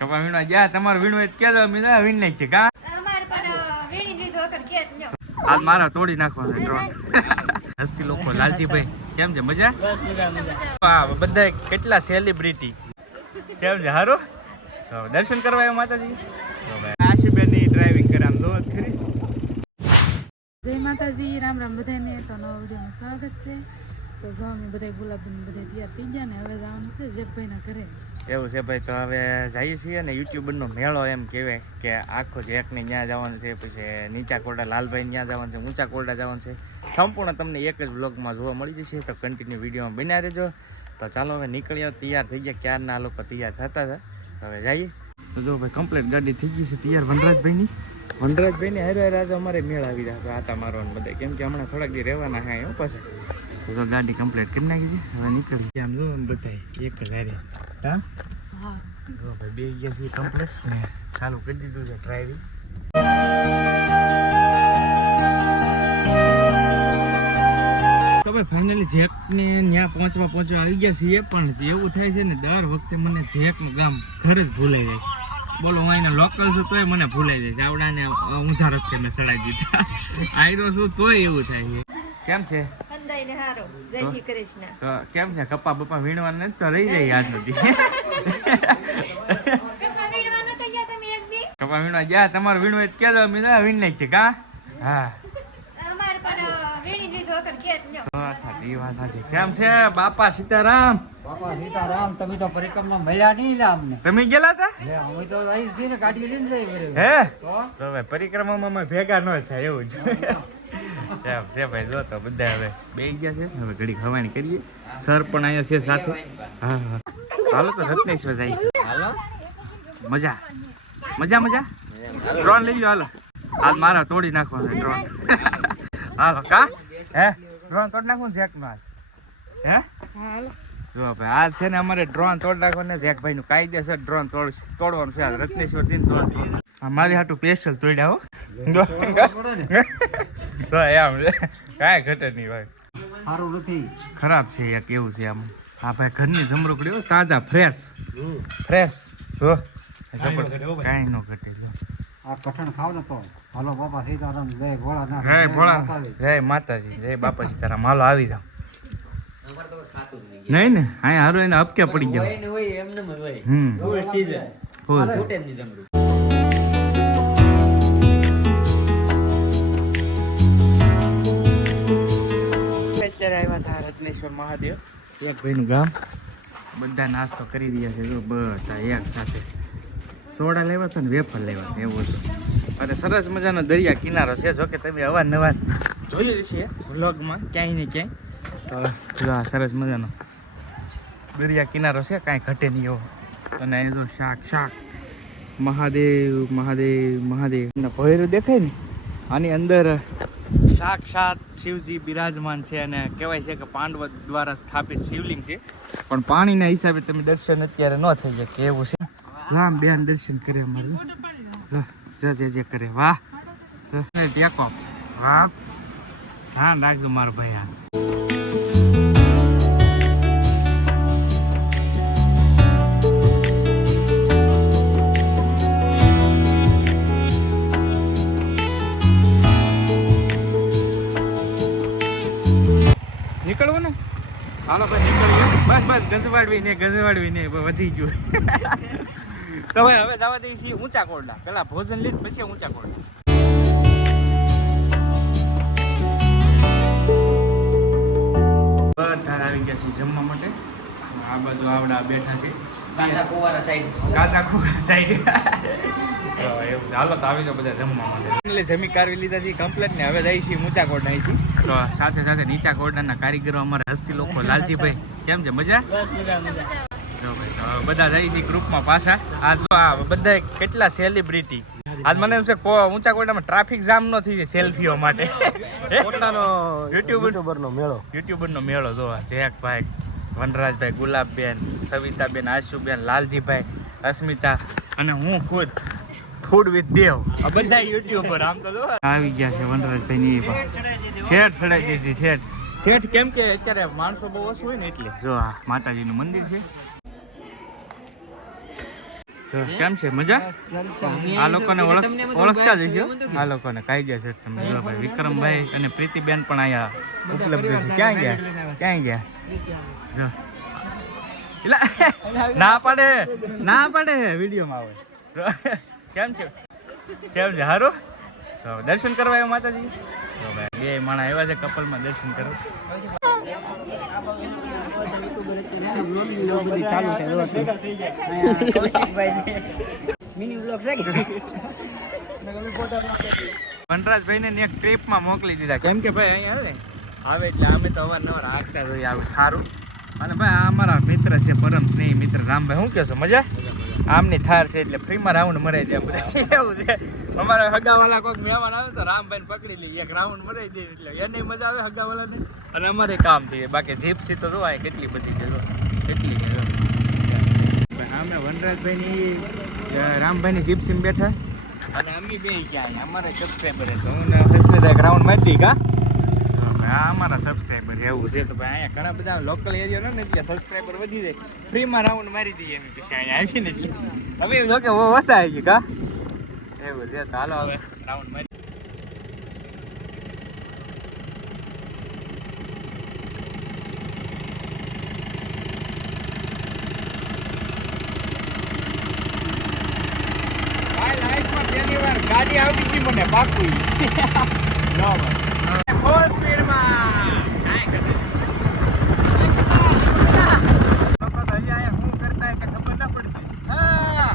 કપા વીણવા જા તમારું વીણવું જ કે દો મીના વીણ નાખ છે કા અમાર પર વીણી લીધો તો કે લ્યો આજ મારા તોડી નાખવાનો ડ્રોન હસ્તી લોકો લાલજીભાઈ કેમ છે મજા બસ મજા આ બધા કેટલા સેલિબ્રિટી કેમ છે હારું તો દર્શન કરવા આવ્યા માતાજી તો ભાઈ આશુબેનની ડ્રાઇવિંગ કરે આમ જો ખરી જય માતાજી રામ રામ બધાને તો નવા વિડીયોમાં સ્વાગત છે તો જો અમે બધા ગુલાબબેન બધા તૈયાર થઈ ગયા ને હવે જવાનું છે જેકભાઈના ઘરે એવું છે ભાઈ તો હવે જઈએ છીએ ને યુટ્યુબરનો મેળો એમ કહેવાય કે આખો જેકને ત્યાં જવાનું છે પછી નીચા કોરડા લાલભાઈ ત્યાં જવાનું છે ઊંચા કોરડા જવાનું છે સંપૂર્ણ તમને એક જ વ્લોગમાં જોવા મળી જશે તો કન્ટિન્યુ વિડીયોમાં બન્યા રહેજો તો ચાલો હવે નીકળ્યા તૈયાર થઈ ગયા ક્યારના આ લોકો તૈયાર થતા હતા હવે જઈએ તો જો ભાઈ કમ્પ્લીટ ગાડી થઈ ગઈ છે તૈયાર વનરાજભાઈની હારે આજે અમારે મેળ આવી રહ્યા આટા મારવાનું બધા કેમ કે હમણાં થોડાક દી રહેવાના હા એવું પાસે તો ગાડી કમ્પ્લીટ કરી નાખી છે હવે નીકળી ગયા આમ જો બધા એક જ હારે હા હા જો ભાઈ બે ગયા છીએ કમ્પ્લીટ ને ચાલુ કરી દીધું છે ડ્રાઇવિંગ તો ભાઈ ફાઇનલી જેકને ત્યાં પહોંચવા આવી ગયા છીએ પણ એવું થાય છે ને દર વખતે મને જેકનું ગામ ઘર જ ભૂલાઈ જાય છે બોલો હું અહીંના લોકલ છું તોય મને ભૂલાઈ જાય છે આવડાને ઊંધા રસ્તે મેં ચડાવી દીધા આયરો છું તોય એવું થાય છે કેમ છે અંદાઈને હારો જય શ્રી કૃષ્ણ તો કેમ છે કપા બપા વીણવાના નથી તો રહી જાય યાદ નથી કપા વીણવાનો તો ગયા તમે એક દી કપા વીણવા જા તમારું વીણવું જ કે દો મીના વીણ નાખ છે કા હા અમાર પર વીણી લીધો તો કે લ્યો એ વાત સાચી કેમ છે બાપા સીતારામ બાપા સીતારામ તમે તો પરિક્રમા મળ્યા નહીં લા અમને તમે ગયેલા હતા અમે તો આવી છીએ ને ગાડી લઈને જઈ હે તો તો ભાઈ પરિક્રમામાં અમે ભેગા ન થાય એવું જ એમ છે ભાઈ જો તો બધા હવે બેસી ગયા છે હવે ઘડી ખવાણી કરીએ સર પણ અહીંયા છે સાથે હા હા હાલો તો રત્નેશ્વર જાય છે હાલો મજા મજા મજા ડ્રોન લઈ લો હાલો આજ મારા તોડી નાખવાનો ડ્રોન હાલો કા હે ડ્રોન તોડી નાખવાનું જેકનો આજ હે હાલો જો ભાઈ આ છે ને અમારે ડ્રોન તોડ નાખવાનું જેકભાઈ નું કાયદેસર ડ્રોન તોડવાનું છે રત્નેશ્વર થી ડ્રોન મારી હાટું સ્પેશિયલ તોડ્યા હો તો એમ કાંઈ ઘટે નહીં ભાઈ સારું નથી ખરાબ છે યાર કેવું છે આમ હા ભાઈ ઘરની જમરૂકડી હો તાજા ફ્રેશ જો કાંઈ ન ઘટે જો આ કઠણ ખાવ ને તો હાલો બાપા સીતારામ જય ભોળાનાથ જય ભોળા જય માતાજી જય બાપા સીતારામ હાલો આવી જાવ નહીં ને અહીંયા હારું એને અપકે પડી ગયો ફૂલ અત્યારે આવ્યા હતા રત્નેશ્વર મહાદેવ શેખભાઈનું ગામ બધા નાસ્તો કરી રહ્યા છે જો બધા એક સાથે સોડા લેવા હતા ને વેફર લેવા એવું હતું અને સરસ મજાનો દરિયા કિનારો છે જો કે તમે અવારનવાર જોયું છે વ્લોગમાં ક્યાંય ને ક્યાંય તો જો આ સરસ મજાનો દરિયા કિનારો છે કાંઈ ઘટે નહીં એવો અને અહીં જો શાક મહાદેવ મહાદેવ મહાદેવ ભોયરું દેખાય ને આની અંદર સાક્ષાત શિવજી બિરાજમાન છે અને કહેવાય છે કે પાંડવ દ્વારા સ્થાપિત શિવલિંગ છે પણ પાણીના હિસાબે તમે દર્શન અત્યારે ન થઈ જાય કે એવું છે રામ બેન દર્શન કરે અમારે જે કરે વાહ ટેકો વાહ ધ્યાન રાખજો મારો ભાઈ આ નીકળવાનું હાલો ભાઈ નીકળીએ બસ ગજવાડવી ને વધી ગયું તો ભાઈ હવે જવા દઈએ છીએ ઊંચા કોરડા પેલા ભોજન લઈને પછી ઊંચા કોરડા બધા આવી ગયા છે જમવા માટે આ બાજુ આવડા બેઠા છે કાચા કુવારા સાઈડ એવું હાલો તો આવી જાવ બધા જમવા માટે એટલે જમી કારવી લીધા છે કમ્પ્લેટ ને હવે જઈએ છીએ ઊંચા કોરડા અહીંથી તો સાથે સાથે નીચા કોરડાના કારીગરો અમારા હસ્તી લોકો લાલજીભાઈ કેમ છે મજા બસ મજા જો ભાઈ તો બધા જાય છે ગ્રુપમાં પાછા આ જો આ બધા કેટલા સેલિબ્રિટી આજ મને એમ છે ઊંચા કોરડામાં ટ્રાફિક જામ ન થઈ જાય સેલ્ફીઓ માટે યુટ્યુબરનો મેળો જો જેકભાઈ વનરાજભાઈ ગુલાબબેન સવિતાબેન આશુબેન લાલજીભાઈ અસ્મિતા અને હું ખુદ ફૂડ વિથ દેવ આ બધા યુટ્યુબર આમ તો આવી ગયા છે વનરાજભાઈ ની ઠેઠ ચડાઈ દીધી ઠેઠ કેમ કે અત્યારે માણસો બહુ ઓછું હોય ને એટલે જો આ માતાજીનું મંદિર છે જો કેમ છે મજા? આ લોકોને ઓળખતા જ હશો. આ લોકોને કાઈ ગયા છે તમે જો ભાઈ વિક્રમભાઈ અને પ્રીતિબેન પણ અહીંયા ઉપલબ્ધ છે. ક્યાં ગયા જો એલા ના પાડે વિડીયોમાં આવે. કેમ છે હારું? તો દર્શન કરવા આવ્યા માતાજી? તો ભાઈ બે માણા આવ્યા છે કપલમાં દર્શન કરવા. વનરાજભાઈ ને એક ટ્રીપમાં મોકલી દીધા કેમ કે ભાઈ અહીંયા આવે એટલે અમે તો અવારનવાર હાંકતા જોઈએ આવું સારું. અને ભાઈ આ અમારા મિત્ર છે પરમ સ્નેહી મિત્ર રામભાઈ. શું કહેશો મજા? આમની થાર છે એટલે ફ્રીમાં રાઉન્ડ મરાઈ દે બધા એવું છે. અમારા હગાવાલા કોઈક મહેમાન આવે તો રામભાઈને પકડી લઈએ એક રાઉન્ડ મરાઈ દે એટલે એને મજા આવે હગાવાલાને અને અમારે કામ થઈએ. બાકી જીપ્સી તો જોવાય કેટલી બધી છે કેટલી છે. અમે વનરાજભાઈની રામભાઈની જીપ્સીમાં બેઠા અને અમે બે ક્યાં અમારે સબસ્ક્રાઈબર છે તો હું હસમીદા એક રાઉન્ડ મારી દઈ કા આ અમારા સબસ્ક્રાઈબર એવું છે. તો ભાઈ અહીંયા ઘણા બધા લોકલ એરિયા ને એટલે સબસ્ક્રાઈબર વધી જાય ફ્રીમાં રાઉન્ડ મારી દઈએ એમ પછી અહીંયા આવીને એટલે હવે એવું કે વસા આવી ગયું કા એવું છે. તો હાલો હવે રાઉન્ડ મારી પહેલી વાર ગાડી આવડી ગઈ મને પાકું ફૂલ સ્પીડમાં કાંઈ કરે શું કરતા કે ખબર ના પડતી. હા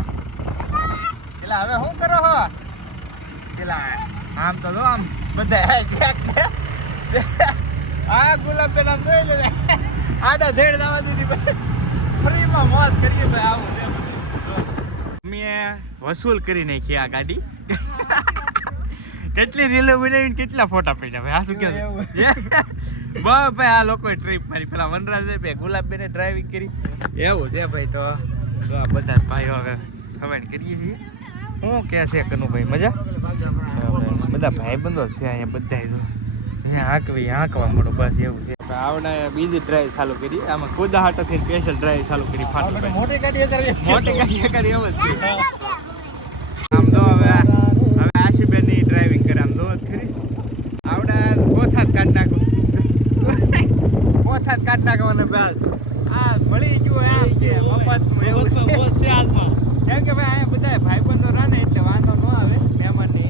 એટલે હવે શું કરો હો પેલા આમ તો જો આમ બધા આ ગુલાબ પેલા આમ જોઈ લે આડા ધેડ જવા દીધી ફ્રીમાં મોજ કરીએ ભાઈ. આવું છે મેં વસૂલ કરી નાખી આ ગાડી. કેટલી રીલો બનાવીને કેટલા ફોટા પડ્યા ભાઈ. આ શું કે ભાઈ આ લોકોએ ટ્રીપ મારી પેલા વનરાજભાઈ ગુલાબબેને ડ્રાઇવિંગ કરી એવું છે ભાઈ. તો આ બધા ભાઈઓ હવે સવાણ કરીએ છીએ. શું કહે છે કનુભાઈ મજા? બધા ભાઈબંધો છે અહીંયા બધા હાંકવા મળો બસ એવું છે. આવડે બીજી ડ્રાઈવ ચાલુ કરી આમાં કુદાહાટોથી સ્પેશિયલ ડ્રાઈવ ચાલુ કરી ફાટો મોટી ગાડી કરી એવું જ છે. આમ તો હવે આશુબેનની ડ્રાઇવિંગ કરે આમ દો ખરી આવડે પોથાત કાઢ નાખો ને બસ આ ભળી ગયું આ છે મફતમાં એવું છે આજમાં કેમ કે ભાઈ અહીંયા બધા ભાઈબંધો રહે ને એટલે વાંધો ન આવે મહેમાનની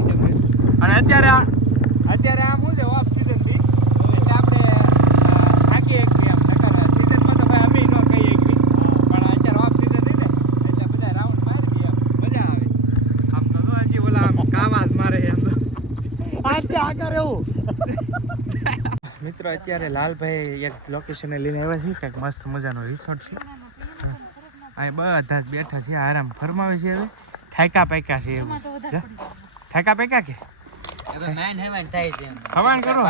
અને અત્યારે આમ શું છે ઓફ સિઝન થી એટલે આપણે થાકી એકવી આમ નકર સિઝનમાં તો ભાઈ અમે ન કહીએ એકવી પણ અત્યારે ઓફ સિઝન રહી ને એટલે બધા રાઉન્ડ મારી દઈએ મજા આવે. આમ તો હજી ઓલા આમ કાવા જ મારે એમ તો મિત્રો અત્યારે લાલભાઈ એક લોકેશને લઈને આવ્યા છે કંઈક મસ્ત મજાનો રિસોર્ટ છે. અહીં બધા જ બેઠા છે આરામ ફરમાવે છે. હવે થાક્યા પાક્યા છે એવું થાક્યા પાક્યા કે હવાણ કરો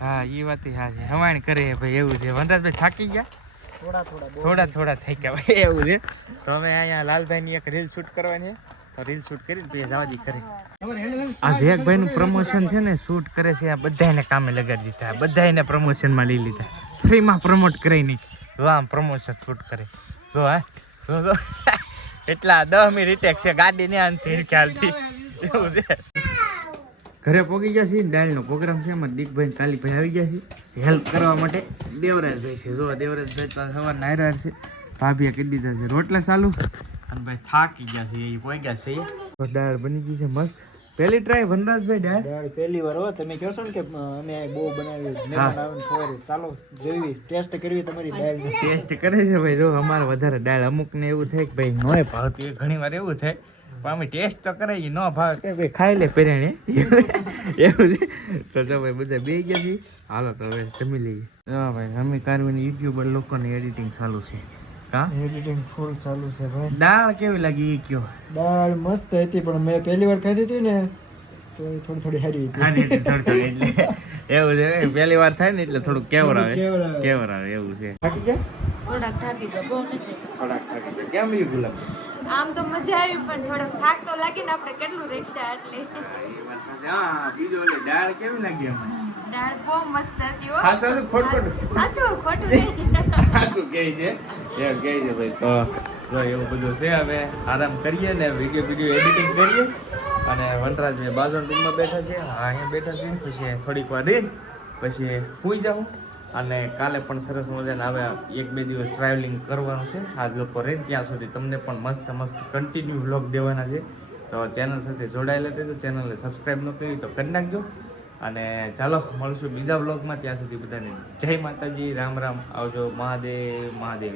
હા એ વાત હા છે હવાણ કરે ભાઈ એવું છે. વનરાજભાઈ થાકી ગયા થોડા થાક્યા ભાઈ એવું છે. તો હવે અહીંયા લાલભાઈની એક રીલ શૂટ કરવાની છે તો રીલ શૂટ કરીને પછી જવા દી કરે. આ વેગભાઈનું પ્રમોશન છે ને શૂટ કરે છે આ બધાને કામે લગાડી દીધા બધાને પ્રમોશનમાં લઈ લીધા ફ્રીમાં પ્રમોટ કરી નાખી. આમ પ્રમોશન શૂટ કરે જો હા જો એટલા 10 મિનિટ રીટેક છે ગાડીને અંતે ખ્યાલથી એવું છે. ઘરે પહોંચી ગયા છે ડાયલનો પ્રોગ્રામ છે એમાં દીકભાઈ કાલીભાઈ આવી ગયા છે હેલ્પ કરવા માટે. દેવરાજભાઈ છે જો દેવરાજભાઈ સવાર નાયરા છે ભાભીએ કરી દીધા છે રોટલા ચાલુ અને ભાઈ થાકી ગયા છે એ પહોંચ્યા છે. દાળ બની ગઈ છે મસ્ત. પહેલી ટ્રાય વનરાજભાઈ દાળ પહેલી વાર હો તમે કહો છો ને કે અમે બહુ બનાવી મહેમાન આવે ને ખબર ચાલો જોઈ ટેસ્ટ કરવી તમારી દાળ ટેસ્ટ કરે છે ભાઈ. જો અમારે વધારે દાળ અમુકને એવું થાય કે ભાઈ નોય ભાવતી ઘણી વાર એવું થાય પણ અમે ટેસ્ટ તો કરાવી ન ભાવે કે ભાઈ ખાઈ લે પેરેણે એવું છે. તો જો ભાઈ બધા બે ગયા છીએ હાલો તો હવે જમી લઈએ. હા ભાઈ અમે કારવીને યુટ્યુબર લોકોની એડિટિંગ ચાલુ છે. એડિટિંગ ફૂલ ચાલુ છે ભાઈ. દાળ કેવી લાગી એ કયો? દાળ મસ્ત હતી પણ મેં પહેલી વાર ખાધી હતી ને તો થોડી હારી હતી. એટલે એવું છે પહેલી વાર થાય ને એટલે થોડું કેવર આવે એવું છે. થાકી ગયા થોડાક થાકી ગયા બહુ નથી. થોડાક થાકી ગયા. કેમ રહ્યું ગુલાબ? આમ તો મજા આવી પણ થોડોક થાક તો લાગે ને આપણે કેટલું રેખતા એટલે. હા બીજું ઓલી દાળ કેવી લાગી અમને? દાળ બહુ મસ્ત હતી હો. ખોટું સાચું ખોટું નહીં. શું કહે છે એમ કહે છે ભાઈ. તો જો એવું બધું છે. હવે આરામ કરીએ ને વિડીયો એડિટિંગ કરીએ. અને વનરાજભાઈ બાજુના રૂમમાં બેઠા છે, હા અહીંયા બેઠા છે. પછી થોડીક વાર રહીને પછી સૂઈ જાઉં. અને કાલે પણ સરસ મજાના હવે 1-2 દિવસ ટ્રાવેલિંગ કરવાનું છે. આજ લોકો રહીને ત્યાં સુધી તમને પણ મસ્ત કન્ટિન્યુ વ્લોગ દેવાના છે. તો ચેનલ સાથે જોડાયેલા રહેજો. ચેનલને સબસ્ક્રાઈબ ન કરી તો કરી નાખજો. અને ચાલો મળશું બીજા વ્લોગમાં. ત્યાં સુધી બધાને જય માતાજી, રામ રામ, આવજો. મહાદેવ મહાદેવ.